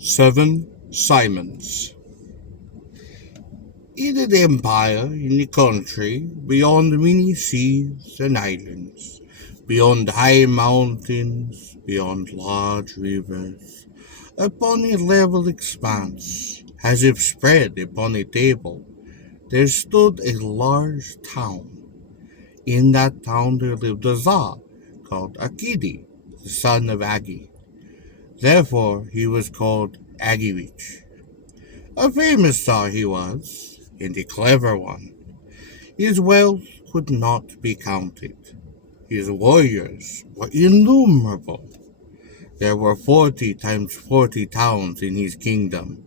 7 Simeons. In an empire, in a country, beyond many seas and islands, beyond high mountains, beyond large rivers, upon a level expanse, as if spread upon a table, there stood a large town. In that town there lived a Tsar called Akidi, the son of Agi. Therefore he was called Agivich. A famous Tsar he was, and a clever one. His wealth could not be counted. His warriors were innumerable. There were 40 times 40 towns in his kingdom,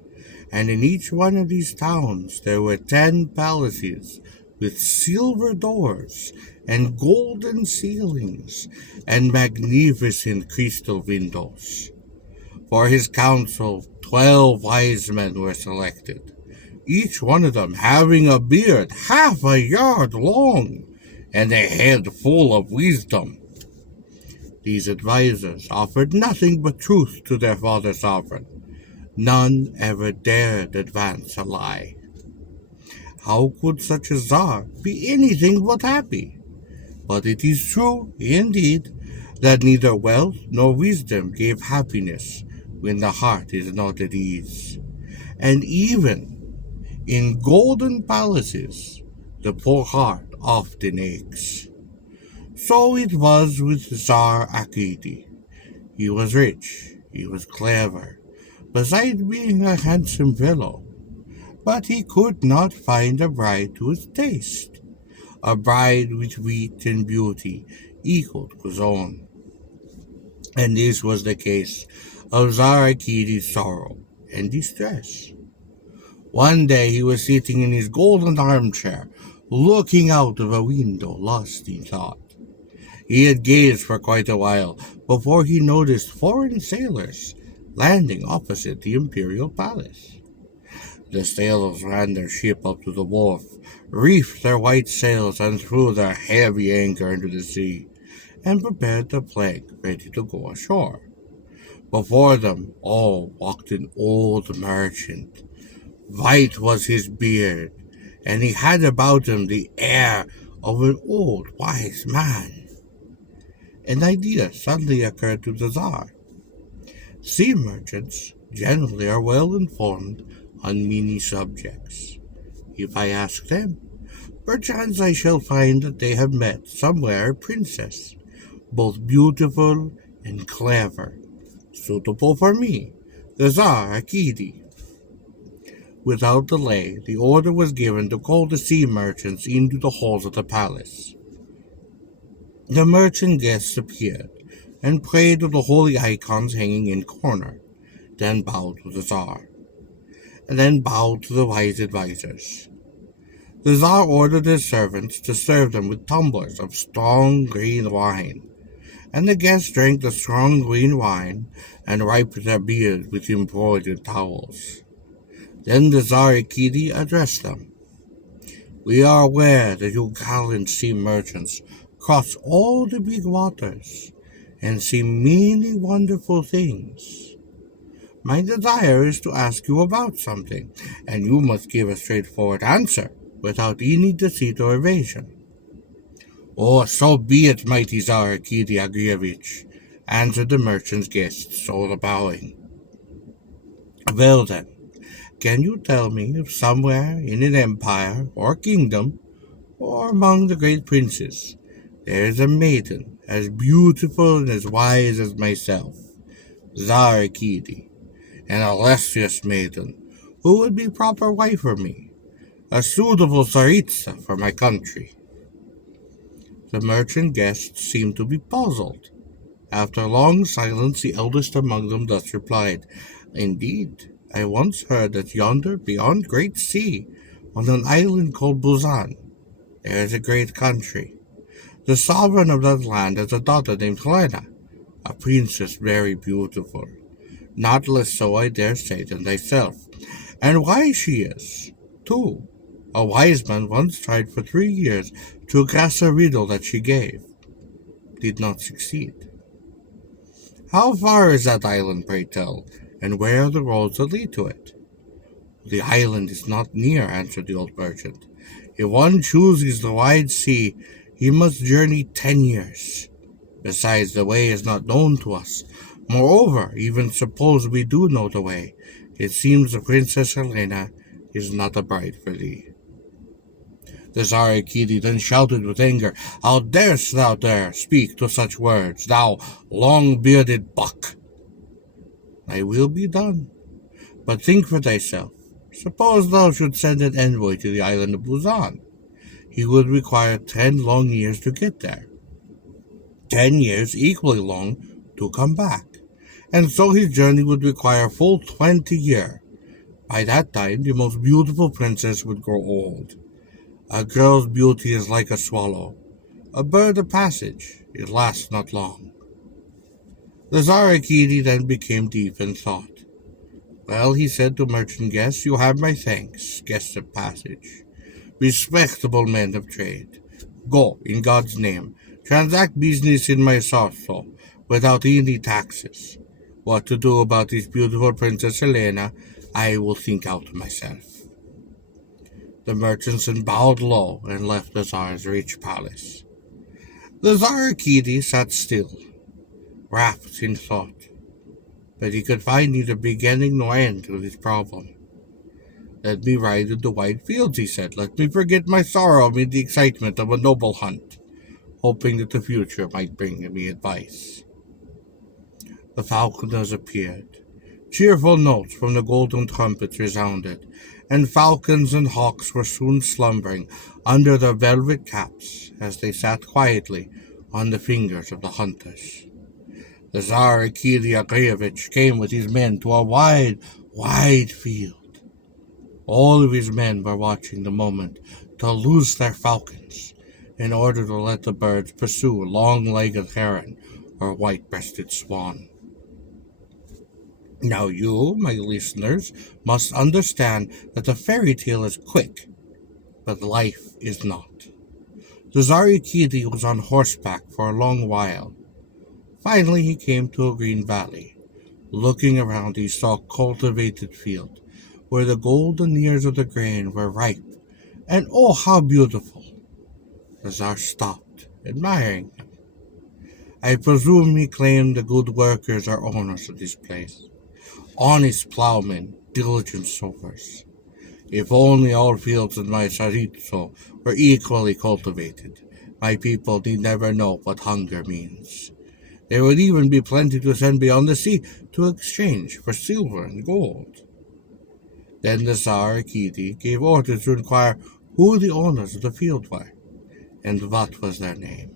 and in each one of these towns there were 10 palaces with silver doors and golden ceilings and magnificent crystal windows. For his council, 12 wise men were selected, each one of them having a beard half a yard long and a head full of wisdom. These advisers offered nothing but truth to their father sovereign. None ever dared advance a lie. How could such a Tsar be anything but happy? But it is true, indeed, that neither wealth nor wisdom gave happiness when the heart is not at ease. And even in golden palaces, the poor heart often aches. So it was with Tsar Akidi. He was rich, he was clever, besides being a handsome fellow. But he could not find a bride to his taste, a bride with wit and beauty equal to his own. And this was the case of Tsar Akidi's sorrow and distress. One day he was sitting in his golden armchair, looking out of a window, lost in thought. He had gazed for quite a while before he noticed foreign sailors landing opposite the imperial palace. The sailors ran their ship up to the wharf, reefed their white sails, and threw their heavy anchor into the sea, and prepared the plank ready to go ashore. Before them all walked an old merchant. White was his beard, and he had about him the air of an old wise man. An idea suddenly occurred to the Tsar. Sea merchants generally are well informed on many subjects. If I ask them, perchance I shall find that they have met somewhere a princess, both beautiful and clever, suitable for me, the Tsar Akidi. Without delay, the order was given to call the sea merchants into the halls of the palace. The merchant guests appeared and prayed to the holy icons hanging in corner, then bowed to the Tsar, and then bowed to the wise advisers. The Tsar ordered his servants to serve them with tumblers of strong green wine, and the guests drank the strong green wine and wiped their beards with embroidered towels. Then the Tsar Akidi addressed them. We are aware that you gallant sea merchants cross all the big waters and see many wonderful things. My desire is to ask you about something, and you must give a straightforward answer without any deceit or evasion. Oh, so be it, mighty Tsar Akidi Agrievich, answered the merchant's guest, solo bowing. Well then, can you tell me if somewhere in an empire or kingdom, or among the great princes, there is a maiden as beautiful and as wise as myself, Tsar Akidi, an illustrious maiden who would be proper wife for me, a suitable Tsaritsa for my country? The merchant guests seemed to be puzzled. After a long silence, the eldest among them thus replied, Indeed, I once heard that yonder, beyond great sea, on an island called Busan, there is a great country. The sovereign of that land has a daughter named Helena, a princess very beautiful, not less so, I dare say, than thyself. And wise she is, too. A wise man once tried for 3 years to guess a riddle that she gave, did not succeed. How far is that island, pray tell, and where are the roads that lead to it? The island is not near, answered the old merchant. If one chooses the wide sea, he must journey 10 years. Besides, the way is not known to us. Moreover, even suppose we do know the way, it seems the Princess Helena is not a bride for thee. The Tsar Akidi then shouted with anger, How darest thou dare speak to such words, thou long-bearded buck? Thy will be done. But think for thyself. Suppose thou should send an envoy to the island of Busan. He would require 10 long years to get there. 10 years equally long to come back. And so his journey would require full 20 years. By that time, the most beautiful princess would grow old. A girl's beauty is like a swallow, a bird of passage. It lasts not long. The Tsar Akidi then became deep in thought. Well, he said to merchant guests, you have my thanks, guests of passage, respectable men of trade. Go, in God's name, transact business in my Sarso without any taxes. What to do about this beautiful Princess Helena, I will think out myself. The merchants then bowed low and left the Tsar's rich palace. The Tsar Akidi sat still, wrapped in thought, but he could find neither beginning nor end to his problem. Let me ride in the wide fields, he said. Let me forget my sorrow amid the excitement of a noble hunt, hoping that the future might bring me advice. The falconers appeared. Cheerful notes from the golden trumpets resounded, and falcons and hawks were soon slumbering under their velvet caps as they sat quietly on the fingers of the hunters. The Tsar Akili Andreevich came with his men to a wide, wide field. All of his men were watching the moment to loose their falcons in order to let the birds pursue long-legged heron or white-breasted swan. Now you, my listeners, must understand that the fairy tale is quick, but life is not. The Tsar Akidi was on horseback for a long while. Finally he came to a green valley. Looking around he saw a cultivated field, where the golden ears of the grain were ripe, and oh, how beautiful! The Tsar stopped, admiring him. I presume he claimed the good workers are owners of this place. Honest plowmen, diligent sowers. If only all fields in my Saritso were equally cultivated, my people need never know what hunger means. There would even be plenty to send beyond the sea to exchange for silver and gold. Then the Tsar Akidi gave orders to inquire who the owners of the field were, and what was their name.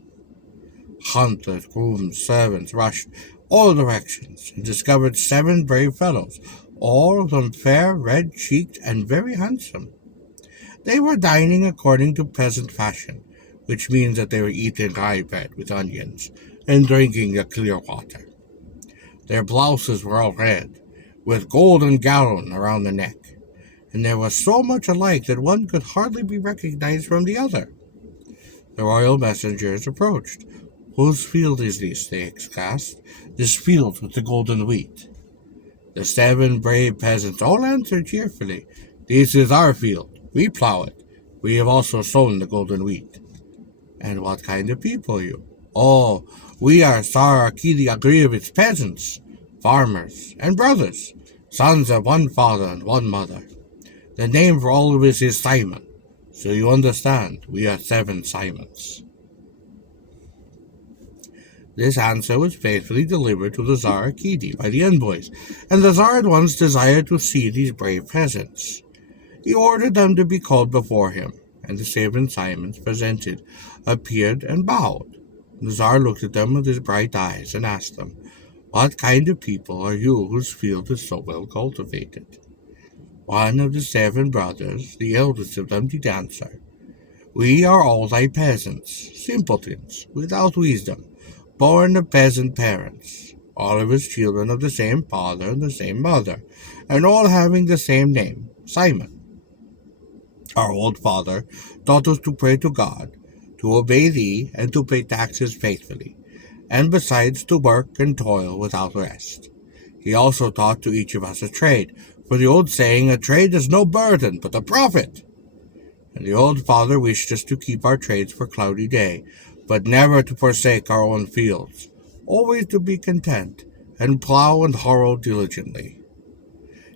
Hunters, grooms, servants rushed all directions and discovered 7 brave fellows, all of them fair, red-cheeked, and very handsome. They were dining according to peasant fashion, which means that they were eating rye bread with onions and drinking the clear water. Their blouses were all red, with golden galloon around the neck, and they were so much alike that one could hardly be recognized from the other. The royal messengers approached. Whose field is this? They asked. This field with the golden wheat. The 7 brave peasants all answered cheerfully. This is our field. We plow it. We have also sown the golden wheat. And what kind of people are you? Oh, we are Tsar Akili Andreevich peasants, farmers, and brothers, sons of one father and one mother. The name for all of us is Simon. So you understand, we are 7 Simons. This answer was faithfully delivered to the Tsar Akidi by the envoys, and the Tsar at once desired to see these brave peasants. He ordered them to be called before him, and the 7 Simons presented, appeared, and bowed. The Tsar looked at them with his bright eyes and asked them, What kind of people are you whose field is so well cultivated? One of the 7 brothers, the eldest of them, did answer, We are all thy peasants, simpletons, without wisdom, born of peasant parents, all of us children of the same father and the same mother, and all having the same name, Simon. Our old father taught us to pray to God, to obey thee, and to pay taxes faithfully, and besides to work and toil without rest. He also taught to each of us a trade, for the old saying, a trade is no burden, but a profit. And the old father wished us to keep our trades for cloudy day, but never to forsake our own fields, always to be content, and plow and harrow diligently.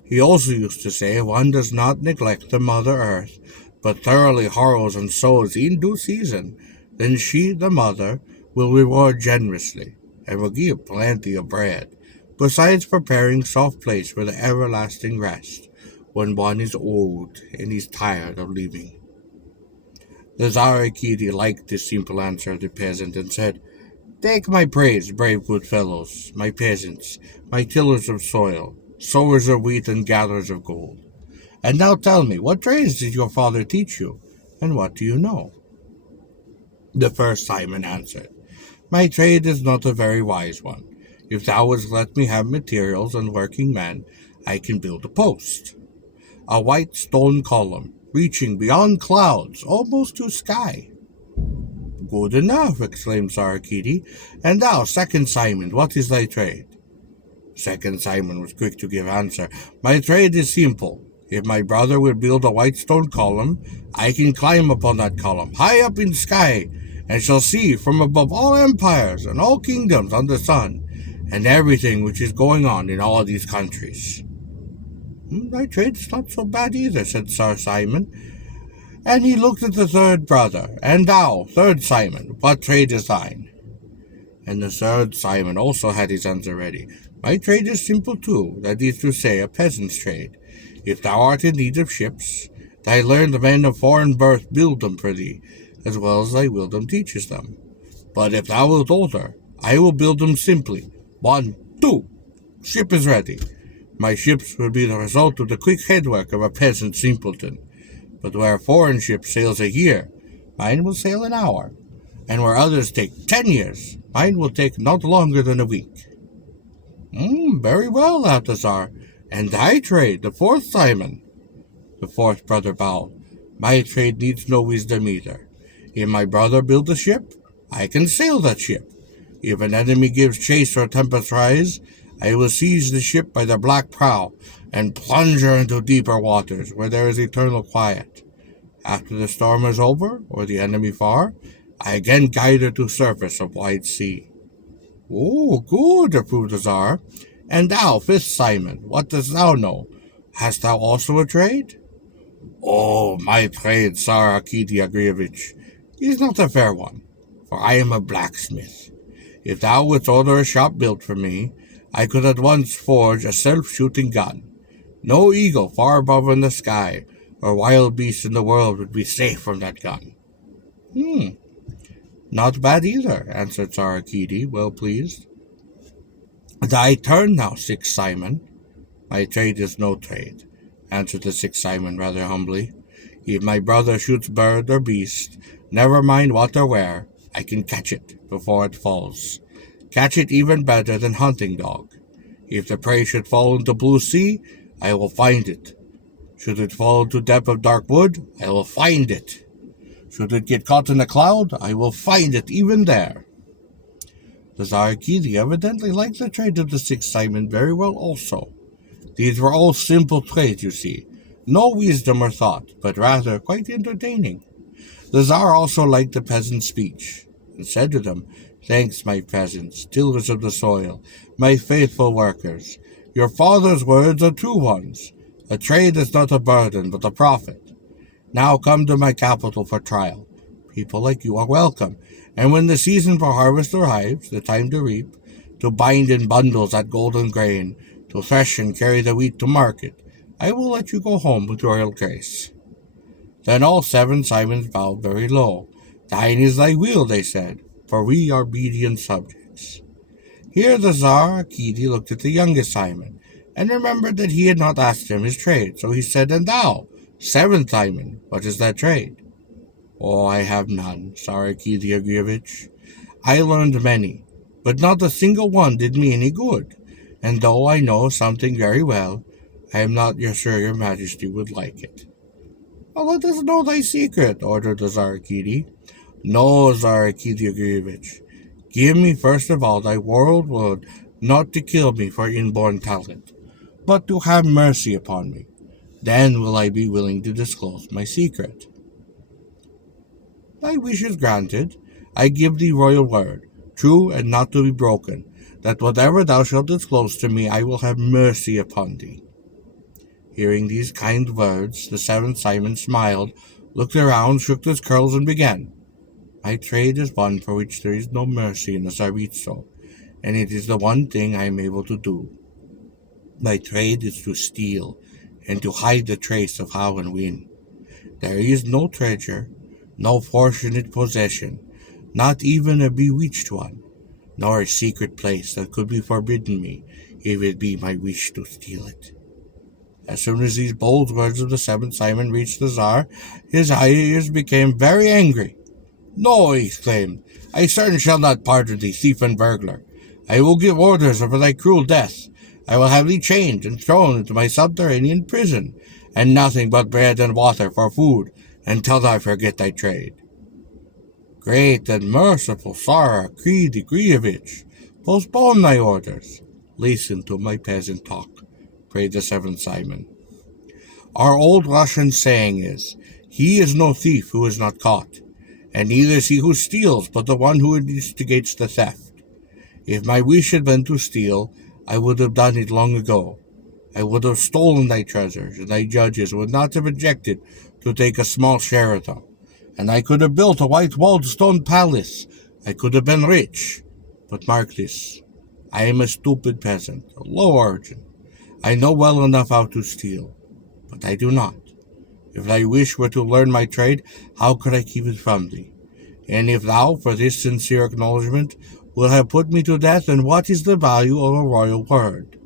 He also used to say, one does not neglect the Mother Earth, but thoroughly harrows and sows in due season, then she, the mother, will reward generously, and will give plenty of bread, besides preparing soft place for the everlasting rest, when one is old and is tired of living. The Zarakidi liked this simple answer of the peasant, and said, Take my praise, brave good fellows, my peasants, my tillers of soil, sowers of wheat and gatherers of gold. And now tell me, what trades did your father teach you, and what do you know? The first Simon answered, My trade is not a very wise one. If thou wouldst let me have materials and working men, I can build a post, a white stone column, reaching beyond clouds, almost to sky. Good enough, exclaimed Sarakidi. And thou, second Simon, what is thy trade? Second Simon was quick to give answer. My trade is simple. If my brother will build a white stone column, I can climb upon that column, high up in the sky, and shall see from above all empires and all kingdoms under the sun, and everything which is going on in all these countries. Thy trade is not so bad either, said Sir Simon. And he looked at the third brother. And thou, third Simon, what trade is thine? And the third Simon also had his answer ready. My trade is simple too, that is to say, a peasant's trade. If thou art in need of ships, thy learned men of foreign birth build them for thee, as well as thy wisdom teaches them. But if thou wilt alter, I will build them simply. 1, 2, ship is ready. My ships will be the result of the quick headwork of a peasant simpleton. But where a foreign ship sails a year, mine will sail an hour. And where others take 10 years, mine will take not longer than a week. Very well, Balthazar. And thy trade, the fourth Simon? The fourth brother bowed. My trade needs no wisdom either. If my brother builds a ship, I can sail that ship. If an enemy gives chase or a tempest rise, I will seize the ship by the black prow and plunge her into deeper waters where there is eternal quiet. After the storm is over, or the enemy far, I again guide her to surface of wide sea. Oh, good, approved the Tsar. And thou, fifth Simon, what dost thou know? Hast thou also a trade? Oh, my trade, Tsar Akiti Agrievich, is not a fair one, for I am a blacksmith. If thou wouldst order a shop built for me, I could at once forge a self-shooting gun. No eagle far above in the sky or wild beast in the world would be safe from that gun. Not bad either, answered Sarakidi, well pleased. Thy turn now, sixth Simon. My trade is no trade, answered the sixth Simon rather humbly. If my brother shoots bird or beast, never mind what or where, I can catch it before it falls. Catch it even better than hunting dog. If the prey should fall into blue sea, I will find it. Should it fall into depth of dark wood, I will find it. Should it get caught in a cloud, I will find it even there. The Zarakidi evidently liked the trade of the sixth Simon very well also. These were all simple trades, you see. No wisdom or thought, but rather quite entertaining. The Tsar also liked the peasant's speech, and said to them, Thanks, my peasants, tillers of the soil, my faithful workers. Your father's words are true ones. A trade is not a burden, but a profit. Now come to my capital for trial. People like you are welcome, and when the season for harvest arrives, the time to reap, to bind in bundles that golden grain, to thresh and carry the wheat to market, I will let you go home with royal grace. Then all 7 Simons bowed very low. Thine is thy will, they said, for we are obedient subjects. Here the Tsar Akidi looked at the youngest Simon, and remembered that he had not asked him his trade, so he said, And thou, 7th Simon, what is that trade? Oh, I have none, Tsar Akidi Agrievich. I learned many, but not a single one did me any good, and though I know something very well, I am not sure your majesty would like it. Well, let us know thy secret, ordered the Tsar Akidi. No, Tsar Akidi Agrievich. Give me first of all thy world word not to kill me for inborn talent, but to have mercy upon me. Then will I be willing to disclose my secret. Thy wish is granted. I give thee royal word, true and not to be broken, that whatever thou shalt disclose to me, I will have mercy upon thee. Hearing these kind words, the seventh Simon smiled, looked around, shook his curls, and began. My trade is one for which there is no mercy in the Tsaritso, and it is the one thing I am able to do. My trade is to steal, and to hide the trace of how and when. There is no treasure, no fortunate possession, not even a bewitched one, nor a secret place that could be forbidden me, if it be my wish to steal it. As soon as these bold words of the seventh Simon reached the Tsar, his ears became very angry. No, he exclaimed, I certainly shall not pardon thee, thief and burglar. I will give orders for thy cruel death. I will have thee chained and thrown into my subterranean prison, and nothing but bread and water for food, until thou forget thy trade. Great and merciful Tsar Grievich, postpone thy orders. Listen to my peasant talk, prayed the seventh Simon. Our old Russian saying is, he is no thief who is not caught, and neither is he who steals, but the one who instigates the theft. If my wish had been to steal, I would have done it long ago. I would have stolen thy treasures, and thy judges would not have objected to take a small share of them. And I could have built a white-walled stone palace. I could have been rich. But mark this, I am a stupid peasant, of low origin. I know well enough how to steal, but I do not. If thy wish were to learn my trade, how could I keep it from thee? And if thou, for this sincere acknowledgment, wilt have put me to death, then what is the value of a royal word?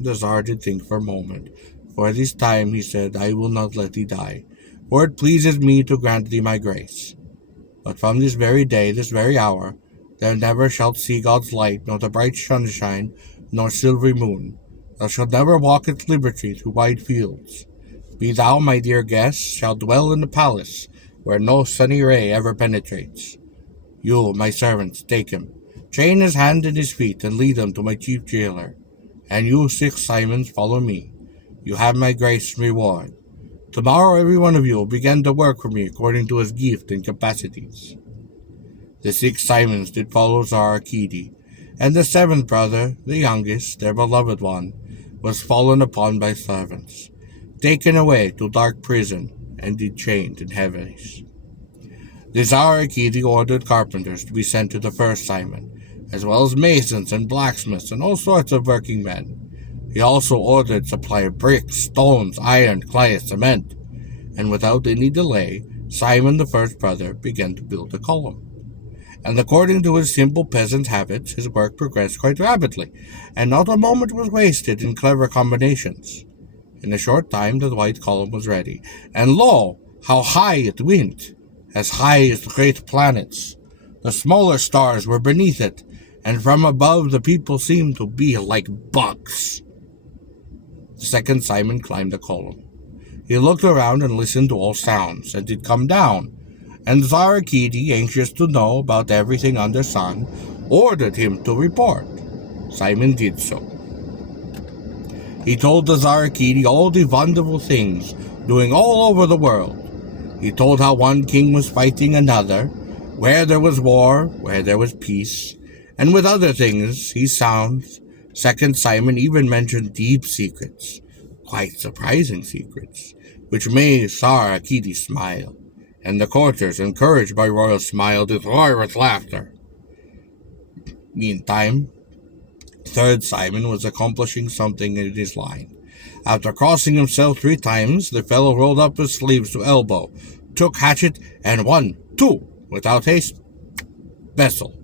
The Tsar did think for a moment. For this time, he said, I will not let thee die, for it pleases me to grant thee my grace. But from this very day, this very hour, thou never shalt see God's light, nor the bright sunshine, nor silvery moon. Thou shalt never walk at liberty through wide fields. Be thou, my dear guest, shalt dwell in the palace, where no sunny ray ever penetrates. You, my servants, take him, chain his hand and his feet, and lead him to my chief jailer. And you, 6 Simons, follow me. You have my grace and reward. Tomorrow every one of you will begin to work for me according to his gift and capacities. The 6 Simons did follow Tsar Arkady, and the 7th brother, the youngest, their beloved one, was fallen upon by servants, taken away to dark prison, and did chained in heaviness. The Tsar Arkady ordered carpenters to be sent to the 1st Simon, as well as masons and blacksmiths and all sorts of working men. He also ordered supply of bricks, stones, iron, clay, cement, and without any delay, Simon the 1st brother began to build a column. And according to his simple peasant habits, his work progressed quite rapidly, and not a moment was wasted in clever combinations. In a short time the white column was ready, and lo, how high it went, as high as the great planets. The smaller stars were beneath it, and from above the people seemed to be like bugs. The 2nd Simon climbed the column. He looked around and listened to all sounds, and did come down, and Tsar Arkady, anxious to know about everything under sun, ordered him to report. Simon did so. He told the Tsar Arkady all the wonderful things doing all over the world. He told how one king was fighting another, where there was war, where there was peace, and with other things he sounds. 2nd Simon even mentioned deep secrets, quite surprising secrets, which made Tsar Arkady smile, and the courtiers, encouraged by royal smile, did roar with laughter. Meantime, 3rd Simon was accomplishing something in his line. After crossing himself 3 times, the fellow rolled up his sleeves to elbow, took hatchet, and 1, 2, without haste, vessel.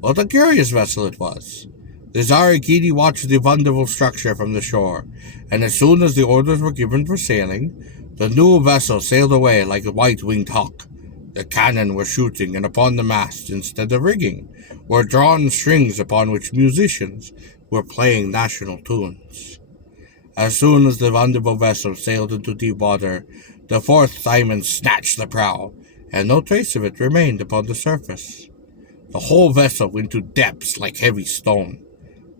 What a curious vessel it was! The Tsar Arkady watched the wonderful structure from the shore, and as soon as the orders were given for sailing, the new vessel sailed away like a white-winged hawk. The cannon were shooting, and upon the mast, instead of rigging, were drawn strings upon which musicians were playing national tunes. As soon as the wonderful vessel sailed into deep water, the 4th Simon snatched the prow, and no trace of it remained upon the surface. The whole vessel went to depths like heavy stone,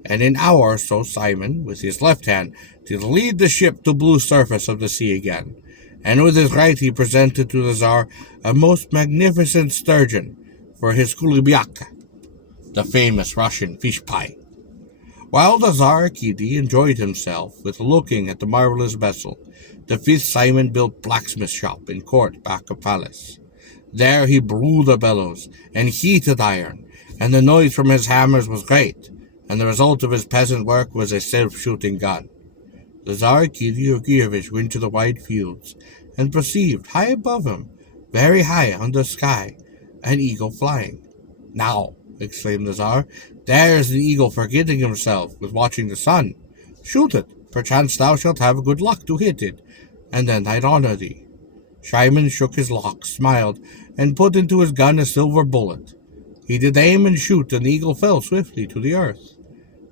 and in an hour or so Simon, with his left hand, did lead the ship to blue surface of the sea again, and with his right he presented to the Tsar a most magnificent sturgeon for his kulibyaka, the famous Russian fish pie. While the Tsar Akidi enjoyed himself with looking at the marvelous vessel, the fifth Simon built blacksmith shop in court back of palace. There he blew the bellows and heated iron, and the noise from his hammers was great, and the result of his peasant work was a self-shooting gun. The Tsar Akidi went to the wide fields, and perceived high above him, very high on the sky, an eagle flying. "Now," exclaimed the Tsar, "there is the eagle forgetting himself with watching the sun. Shoot it, perchance thou shalt have good luck to hit it, and then I'd honor thee." Simon shook his locks, smiled, and put into his gun a silver bullet. He did aim and shoot, and the eagle fell swiftly to the earth.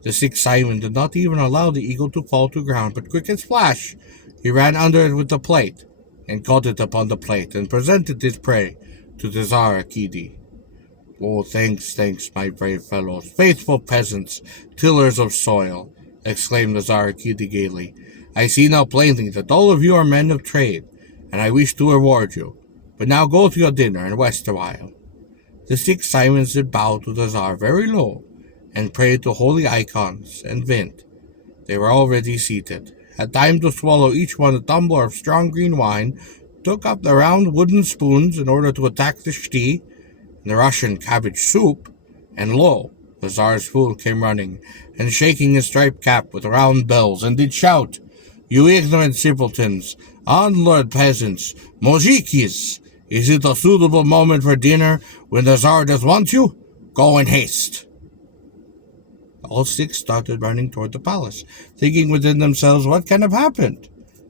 The sixth Simon did not even allow the eagle to fall to ground, but quick as flash, he ran under it with the plate, and caught it upon the plate, and presented his prey to the Tsar Akidi. "Oh, thanks, my brave fellows, faithful peasants, tillers of soil," exclaimed the Tsar Akidi gaily. "I see now plainly that all of you are men of trade, and I wish to reward you. But now go to your dinner and rest a while." The six Simons did bow to the Tsar very low, and prayed to holy icons, and went. They were already seated, had time to swallow each one a tumbler of strong green wine, took up the round wooden spoons in order to attack the shti, the Russian cabbage soup, and lo, the Tsar's fool came running, and shaking his striped cap with round bells, and did shout, "You ignorant simpletons, unlearned peasants, mojikis, is it a suitable moment for dinner when the Tsar does want you? Go in haste." All six started running toward the palace, thinking within themselves what can have happened.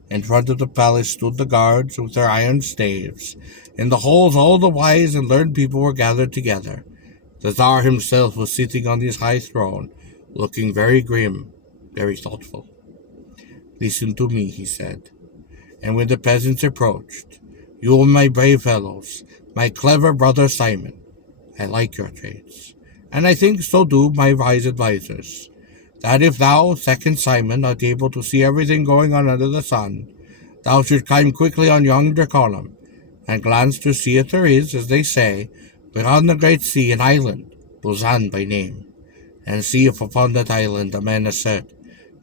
In front of the palace stood the guards with their iron staves. In the halls all the wise and learned people were gathered together. The Tsar himself was sitting on his high throne, looking very grim, very thoughtful. "Listen to me," he said. And when the peasants approached, "You, my brave fellows, my clever brother Simon, I like your traits, and I think so do my wise advisers, that if thou, second Simon, art able to see everything going on under the sun, thou should climb quickly on yonder column, and glance to see if there is, as they say, beyond the great sea an island, Busan by name, and see if upon that island the men assert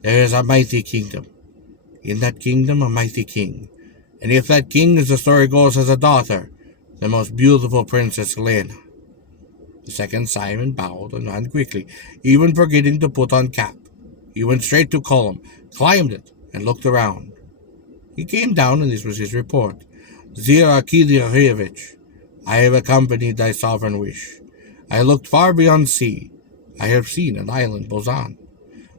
there is a mighty kingdom. In that kingdom a mighty king, and if that king, as the story goes, has a daughter, the most beautiful Princess Helena." The second Simon bowed and ran quickly, even forgetting to put on cap. He went straight to column, climbed it, and looked around. He came down, and this was his report. "Tsar Akidi, I have accompanied thy sovereign wish. I looked far beyond sea. I have seen an island, Busan.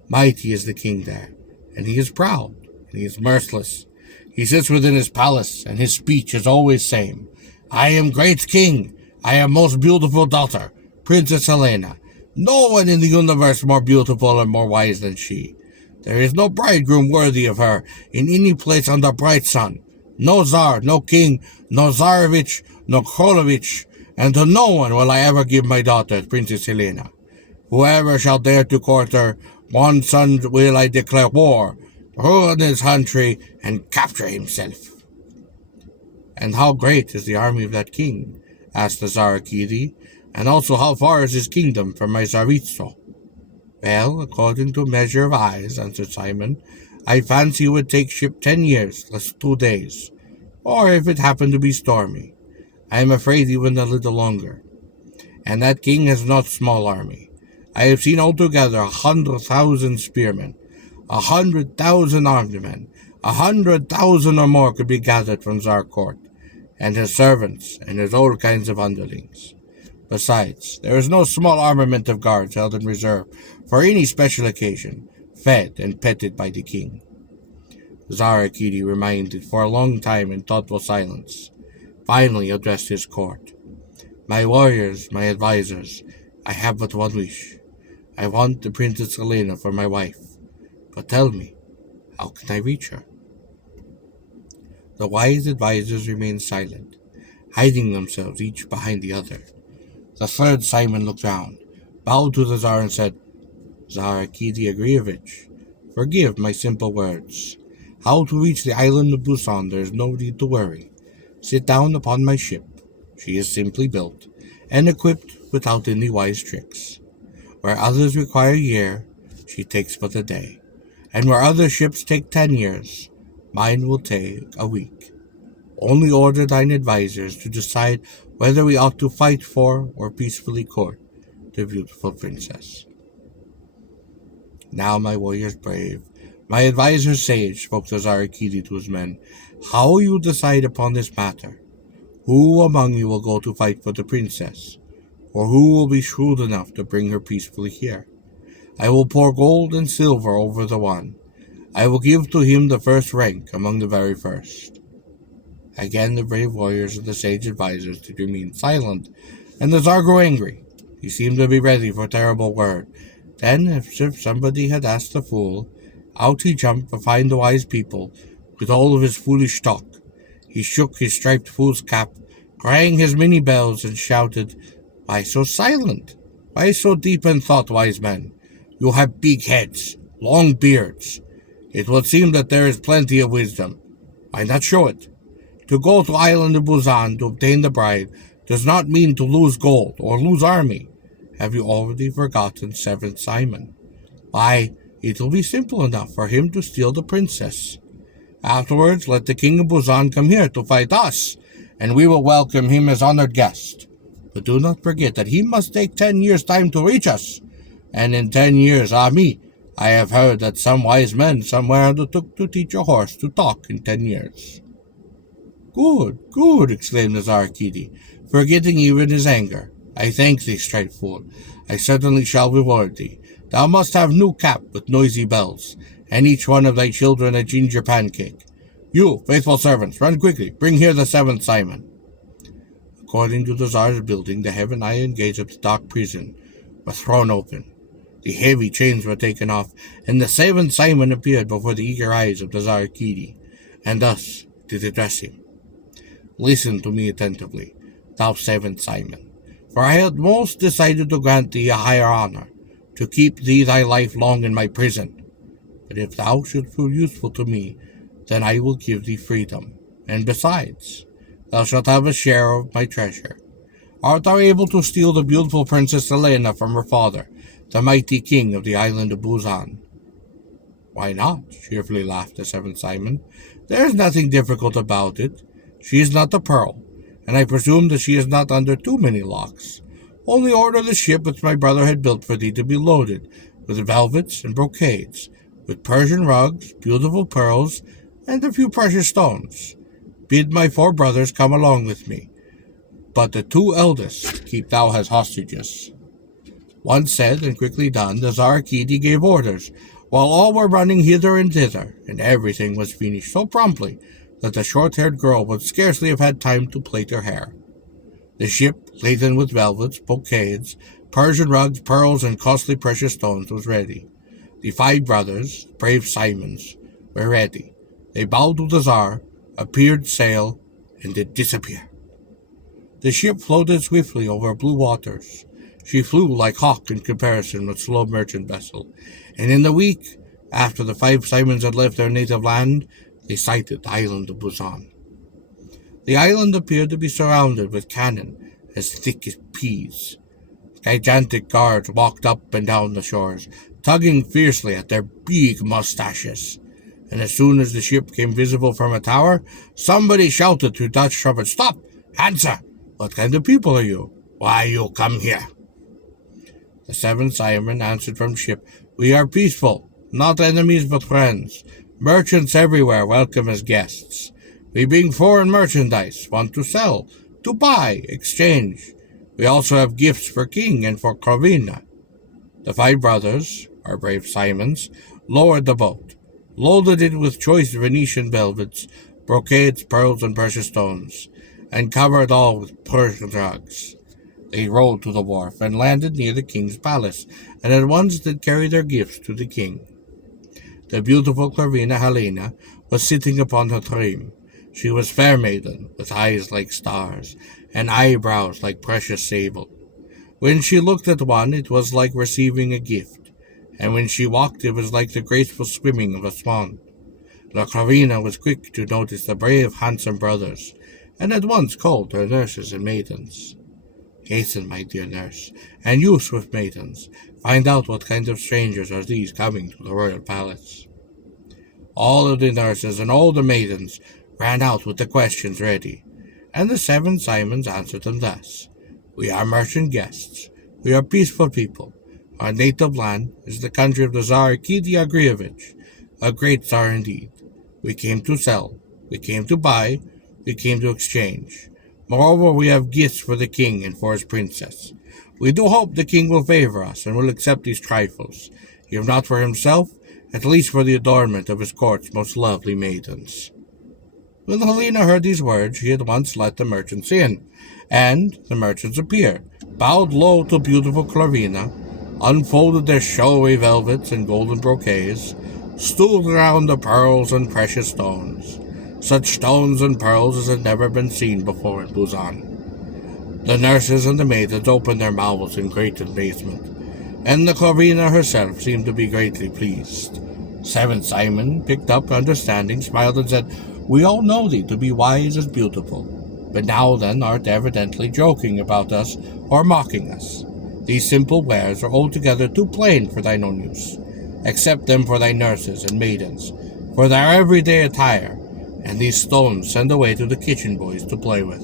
Mighty is the king there, and he is proud, and he is merciless. He sits within his palace, and his speech is always same. I am great king. I am most beautiful daughter, Princess Helena. No one in the universe more beautiful and more wise than she. There is no bridegroom worthy of her in any place under bright sun. No Tsar, no king, no Tsarevich, no Krolovich, and to no one will I ever give my daughter, Princess Helena. Whoever shall dare to court her, one son will I declare war, ruin his country, and capture himself." "And how great is the army of that king?" asked the Tsar Akidi, "and also how far is his kingdom from my Tsaritso?" "Well, according to measure of eyes," answered Simon, "I fancy it would take ship 10 years, less 2 days, or if it happened to be stormy, I am afraid even a little longer. And that king has not small army. I have seen altogether 100,000 spearmen, 100,000 armed men, 100,000 or more could be gathered from Tsar court, and his servants, and his all kinds of underlings. Besides, there is no small armament of guards held in reserve for any special occasion, fed and petted by the king." Tsar Akidi remained for a long time in thoughtful silence, finally addressed his court. "My warriors, my advisers, I have but one wish. I want the Princess Helena for my wife. But tell me, how can I reach her?" The wise advisers remained silent, hiding themselves each behind the other. The third Simon looked round, bowed to the Tsar, and said, Tsar Agrievich, forgive my simple words. How to reach the island of Busan there is no need to worry. Sit down upon my ship. She is simply built, and equipped without any wise tricks. Where others require a year, she takes but a day. And where other ships take 10 years, mine will take a week. Only order thine advisers to decide whether we ought to fight for or peacefully court the beautiful princess. Now, my warriors brave, my advisers sage, spoke the Tsar to his men, how will you decide upon this matter? Who among you will go to fight for the princess? Or who will be shrewd enough to bring her peacefully here? I will pour gold and silver over the one. I will give to him the first rank among the very first. Again the brave warriors and the sage advisers did remain silent, and the Tsar grew angry. He seemed to be ready for a terrible word. Then, as if somebody had asked a fool, out he jumped to find the wise people, with all of his foolish talk. He shook his striped fool's cap, rang his many bells, and shouted, Why so silent? Why so deep in thought, wise men? You have big heads, long beards. It would seem that there is plenty of wisdom. Why not show it? To go to island of Busan to obtain the bride does not mean to lose gold or lose army. Have you already forgotten 7th Simon? Why, it will be simple enough for him to steal the princess. Afterwards, let the king of Busan come here to fight us, and we will welcome him as honored guest. But do not forget that he must take 10 years' time to reach us. And in 10 years, I have heard that some wise men somewhere undertook to teach a horse to talk in 10 years. Good, good, exclaimed the Tsar forgetting even his anger. I thank thee, striped fool. I certainly shall reward thee. Thou must have new cap with noisy bells, and each one of thy children a ginger pancake. You, faithful servants, run quickly, bring here the 7th Simon. According to the Tsar's building, the heaven iron gates of the dark prison were thrown open. The heavy chains were taken off, and the 7th Simon appeared before the eager eyes of the Tsar and thus did address him. Listen to me attentively, thou 7th Simon, for I had most decided to grant thee a higher honor, to keep thee thy life long in my prison. But if thou should prove useful to me, then I will give thee freedom, and besides, thou shalt have a share of my treasure. Art thou able to steal the beautiful Princess Elena from her father, the mighty king of the island of Busan? Why not? Cheerfully laughed the 7th Simon. There is nothing difficult about it. She is not a pearl, and I presume that she is not under too many locks. Only order the ship which my brother had built for thee to be loaded with velvets and brocades, with Persian rugs, beautiful pearls, and a few precious stones. Bid my 4 brothers come along with me, but the 2 eldest keep thou as hostages. Once said and quickly done, the Tsar gave orders, while all were running hither and thither, and everything was finished so promptly that the short-haired girl would scarcely have had time to plait her hair. The ship, laden with velvets, brocades, Persian rugs, pearls, and costly precious stones, was ready. The 5 brothers, brave Simons, were ready. They bowed to the Tsar, appeared sail, and did disappear. The ship floated swiftly over blue waters. She flew like hawk in comparison with slow merchant vessel, and in the week after the 5 Simons had left their native land, they sighted the island of Busan. The island appeared to be surrounded with cannon as thick as peas. Gigantic guards walked up and down the shores, tugging fiercely at their big mustaches. And as soon as the ship came visible from a tower, somebody shouted through Dutch trumpets, Stop! Answer! What kind of people are you? Why you come here? The 7th Simon answered from ship, We are peaceful, not enemies but friends. Merchants everywhere welcome as guests. We bring foreign merchandise, want to sell, to buy, exchange. We also have gifts for king and for Krovina. The 5 brothers, our brave Simons, lowered the boat, loaded it with choice Venetian velvets, brocades, pearls, and precious stones, and covered all with Persian rugs. They rowed to the wharf and landed near the king's palace, and at once did carry their gifts to the king. The beautiful Krovina Helena was sitting upon her throne. She was fair maiden, with eyes like stars, and eyebrows like precious sable. When she looked at one, it was like receiving a gift, and when she walked, it was like the graceful swimming of a swan. La Clarina was quick to notice the brave, handsome brothers, and at once called her nurses and maidens. Hasten, my dear nurse, and you, swift maidens, find out what kind of strangers are these coming to the royal palace. All of the nurses and all the maidens ran out with the questions ready, and the 7 Simons answered them thus. We are merchant guests. We are peaceful people. Our native land is the country of the Tsar Kitty Agrievich, a great Tsar indeed. We came to sell. We came to buy. We came to exchange. Moreover, we have gifts for the king and for his princess. We do hope the king will favor us and will accept these trifles, if not for himself, at least for the adornment of his court's most lovely maidens. When Helena heard these words, she at once let the merchants in, and the merchants appeared, bowed low to beautiful Clarina, unfolded their showy velvets and golden brocades, stood around the pearls and precious stones, such stones and pearls as had never been seen before in Busan. The nurses and the maidens opened their mouths in great amazement, and the Clarina herself seemed to be greatly pleased. 7 Simon picked up understanding, smiled, and said, We all know thee to be wise and beautiful, but now then art evidently joking about us or mocking us. These simple wares are altogether too plain for thine own use. Accept them for thy nurses and maidens, for their everyday attire, and these stones send away to the kitchen boys to play with.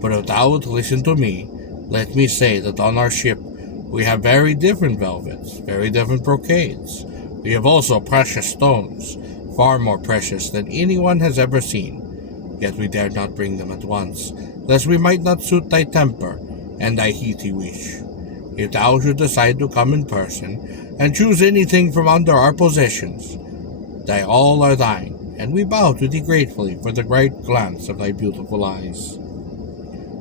But if thou wilt listen to me, let me say that on our ship we have very different velvets, very different brocades. We have also precious stones, far more precious than anyone has ever seen. Yet we dared not bring them at once, lest we might not suit thy temper and thy heaty wish. If thou should decide to come in person, and choose anything from under our possessions, they all are thine, and we bow to thee gratefully for the bright glance of thy beautiful eyes.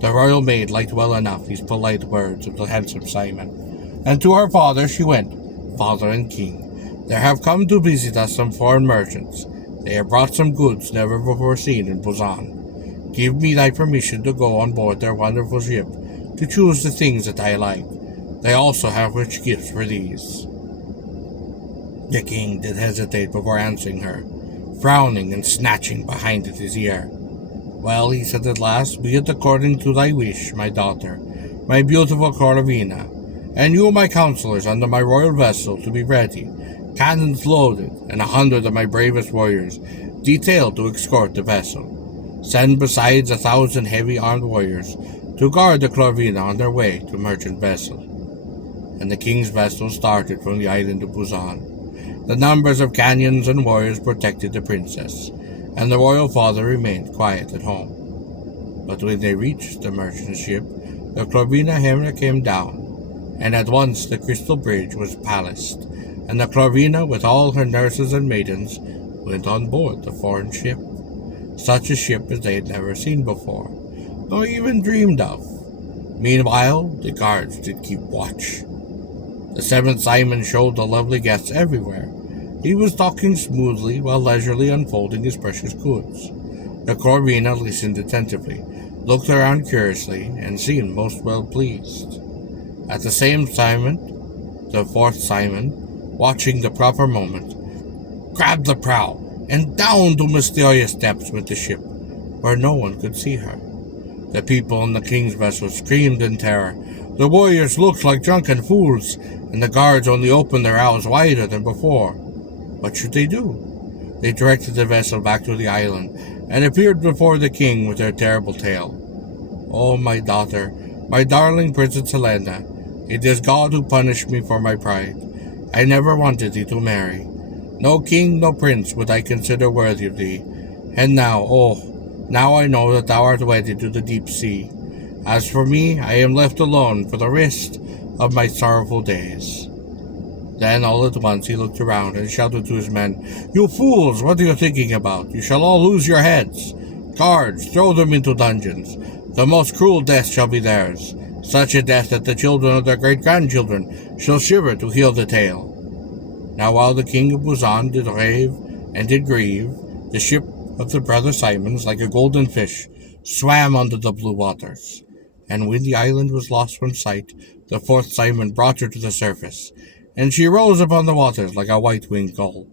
The royal maid liked well enough these polite words of the handsome Simon, and to her father she went, Father and king, there have come to visit us some foreign merchants. They have brought some goods never before seen in Busan. Give me thy permission to go on board their wonderful ship, to choose the things that I like. They also have rich gifts for these. The king did hesitate before answering her, frowning and snatching behind at his ear. Well, he said at last, be it according to thy wish, my daughter, my beautiful Karavina, and you, my counselors, under my royal vessel, to be ready, cannons loaded, and 100 of my bravest warriors detailed to escort the vessel. Send besides 1,000 heavy armed warriors to guard the Karavina on their way to merchant vessel. And the king's vessel started from the island of Busan. The numbers of canyons and warriors protected the princess, and the royal father remained quiet at home. But when they reached the merchant ship, the Karavina Hemra came down, and at once the crystal bridge was palaced, and the Karavina, with all her nurses and maidens, went on board the foreign ship, such a ship as they had never seen before, nor even dreamed of. Meanwhile, the guards did keep watch. The 7 Simon showed the lovely guests everywhere. He was talking smoothly while leisurely unfolding his precious goods. The Karavina listened attentively, looked around curiously, and seemed most well pleased. At the same Simon, the 4th Simon, watching the proper moment, grabbed the prow, and down to mysterious depths went the ship, where no one could see her. The people on the king's vessel screamed in terror. The warriors looked like drunken fools, and the guards only opened their eyes wider than before. What should they do? They directed the vessel back to the island, and appeared before the king with their terrible tale. Oh, my daughter, my darling Princess Helena, it is God who punished me for my pride. I never wanted thee to marry. No king, no prince would I consider worthy of thee. And now, now I know that thou art wedded to the deep sea. As for me, I am left alone for the rest of my sorrowful days. Then all at once he looked around and shouted to his men, You fools, what are you thinking about? You shall all lose your heads. Guards, throw them into dungeons. The most cruel death shall be theirs, such a death that the children of their great-grandchildren shall shiver to hear the tale. Now while the king of Busan did rave and did grieve, the ship of the brother Simons, like a golden fish, swam under the blue waters, and when the island was lost from sight, the fourth Simon brought her to the surface, and she rose upon the waters like a white-winged gull.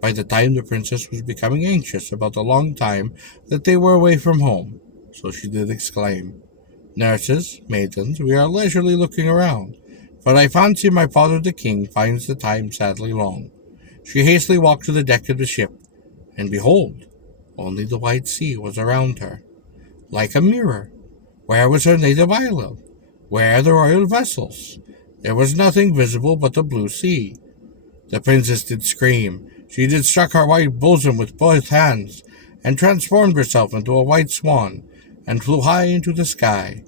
By the time the princess was becoming anxious about the long time that they were away from home, so she did exclaim, "Nurses, maidens, we are leisurely looking around, for I fancy my father the king finds the time sadly long." She hastily walked to the deck of the ship, and behold, only the wide sea was around her, like a mirror. Where was her native island? Where the royal vessels? There was nothing visible but the blue sea. The princess did scream. She did struck her white bosom with both hands, and transformed herself into a white swan, and flew high into the sky.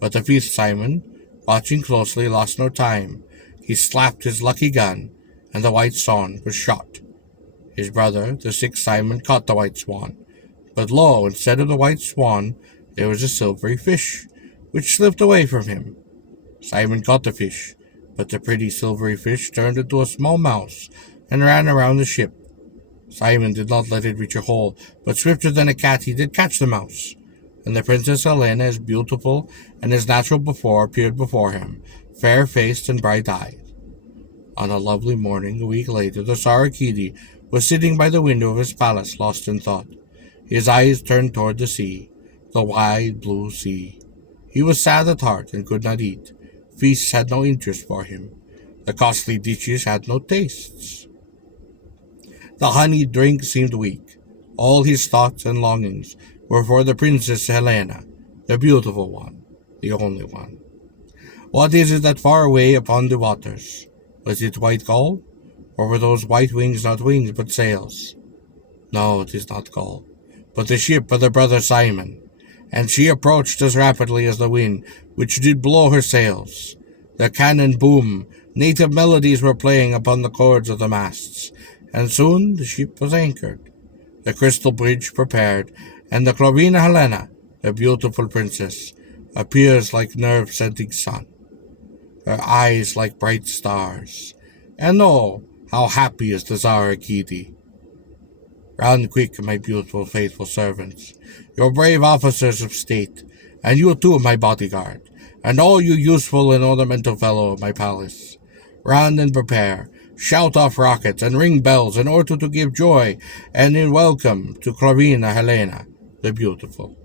But the fifth Simon, watching closely, lost no time. He slapped his lucky gun, and the white swan was shot. His brother, the sixth Simon, caught the white swan, but lo, instead of the white swan, there was a silvery fish, which slipped away from him. Simon caught the fish, but the pretty silvery fish turned into a small mouse and ran around the ship. Simon did not let it reach a hole, but swifter than a cat he did catch the mouse. And the Princess Helena, as beautiful and as natural before, appeared before him, fair-faced and bright-eyed. On a lovely morning, a week later, the Tsar Arkady was sitting by the window of his palace, lost in thought. His eyes turned toward the sea, the wide blue sea. He was sad at heart and could not eat. Feasts had no interest for him. The costly dishes had no tastes. The honeyed drink seemed weak. All his thoughts and longings were for the Princess Helena, the beautiful one, the only one. What is it that far away upon the waters? Was it white gull? Or were those white wings not wings but sails? No, it is not gull, but the ship of the brother Simon. And she approached as rapidly as the wind, which did blow her sails. The cannon boomed, native melodies were playing upon the cords of the masts, and soon the ship was anchored, the crystal bridge prepared, and the Klorina Helena, the beautiful princess, appears like nerve-scenting sun, her eyes like bright stars. And oh, how happy is the Tsar Arkady! Run quick, my beautiful, faithful servants, your brave officers of state, and you too, my bodyguard, and all you useful and ornamental fellow of my palace. Run and prepare, shout off rockets, and ring bells in order to give joy and in welcome to Klorina Helena, the beautiful.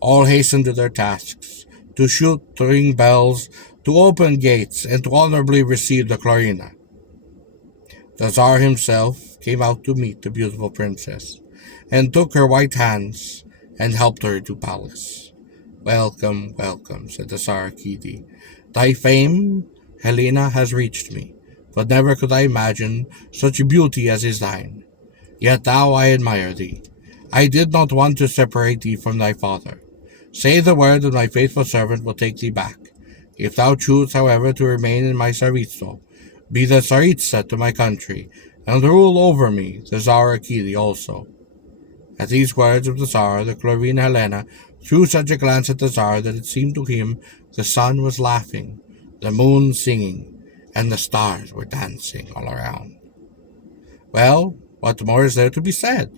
All hasten to their tasks, to shoot, to ring bells, to open gates, and to honorably receive the Klorina. The Tsar himself came out to meet the beautiful princess, and took her white hands, and helped her to palace. "Welcome, welcome," said the Tsar Arkady. "Thy fame, Helena, has reached me, but never could I imagine such beauty as is thine. Yet thou I admire thee. I did not want to separate thee from thy father. Say the word, and my faithful servant will take thee back. If thou choose, however, to remain in my Tsaritso, be the Tsaritsa to my country, and rule over me, the Tsar Arkady also." At these words of the Tsar, the Klorina Helena threw such a glance at the Tsar that it seemed to him the sun was laughing, the moon singing, and the stars were dancing all around. Well, what more is there to be said?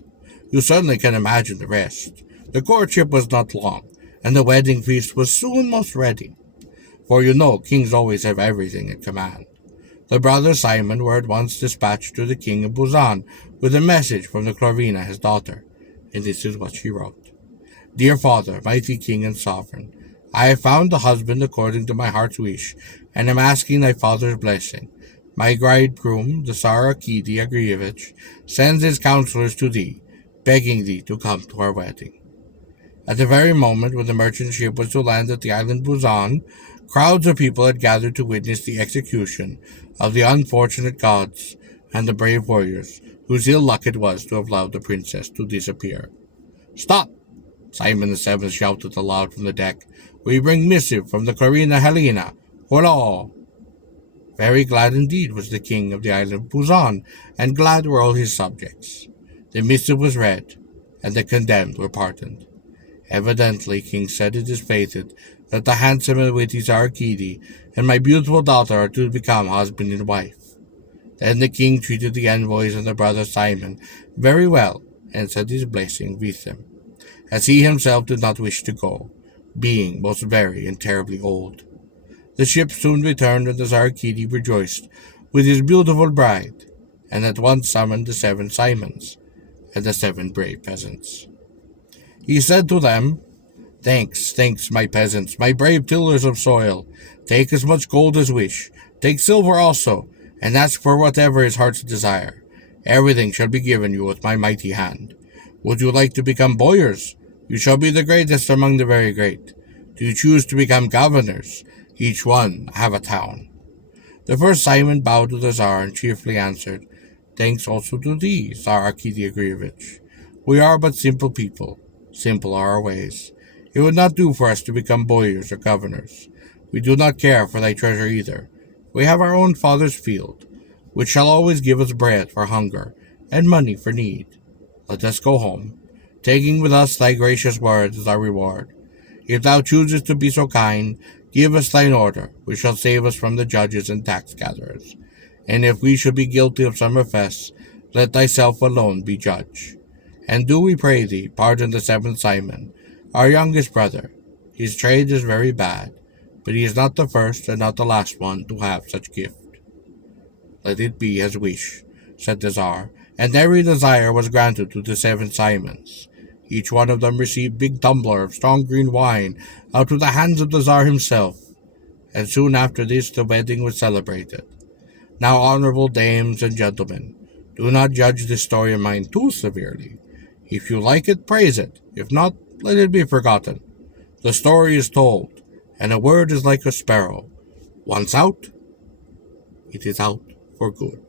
You certainly can imagine the rest. The courtship was not long, and the wedding feast was soon most ready. For you know kings always have everything at command. The brothers Simon were at once dispatched to the king of Busan with a message from the Klorina, his daughter, and this is what she wrote. "Dear father, mighty king and sovereign, I have found a husband according to my heart's wish, and am asking thy father's blessing. My bridegroom, the Tsar Arkady Agrievich, sends his counselors to thee, begging thee to come to our wedding." At the very moment when the merchant ship was to land at the island Busan, crowds of people had gathered to witness the execution of the unfortunate gods and the brave warriors whose ill luck it was to have allowed the princess to disappear. "Stop!" Simon the Seventh shouted aloud from the deck. "We bring missive from the Klorina Helena. Hola!" Very glad indeed was the king of the island of Busan, and glad were all his subjects. The missive was read, and the condemned were pardoned. Evidently, King said, it is fated that the handsome and witty Tsar Arkady and my beautiful daughter are to become husband and wife. Then the king treated the envoys and the brother Simon very well, and said his blessing with them, as he himself did not wish to go, being both very and terribly old. The ship soon returned, and the Tsar Kitty rejoiced with his beautiful bride, and at once summoned the 7 Simons and the 7 brave peasants. He said to them, "Thanks, thanks, my peasants, my brave tillers of soil. Take as much gold as wish. Take silver also, and ask for whatever his heart's desire. Everything shall be given you with my mighty hand. Would you like to become boyars? You shall be the greatest among the very great. Do you choose to become governors? Each one have a town." The first Simon bowed to the Tsar and cheerfully answered, "Thanks also to thee, Tsar Arkidiagrievich. We are but simple people. Simple are our ways. It would not do for us to become boyars or governors. We do not care for thy treasure either. We have our own father's field, which shall always give us bread for hunger and money for need. Let us go home, taking with us thy gracious words as our reward. If thou choosest to be so kind, give us thine order, which shall save us from the judges and tax gatherers. And if we should be guilty of some offense, let thyself alone be judge. And do, we pray thee, pardon the 7th Simon, our youngest brother. His trade is very bad, but he is not the first and not the last one to have such gift." "Let it be as wish," said the Tsar, and every desire was granted to the 7 Simons. Each one of them received big tumbler of strong green wine out of the hands of the Tsar himself, and soon after this the wedding was celebrated. Now, honorable dames and gentlemen, do not judge this story of mine too severely. If you like it, praise it. If not, let it be forgotten. The story is told, and a word is like a sparrow. Once out, it is out for good.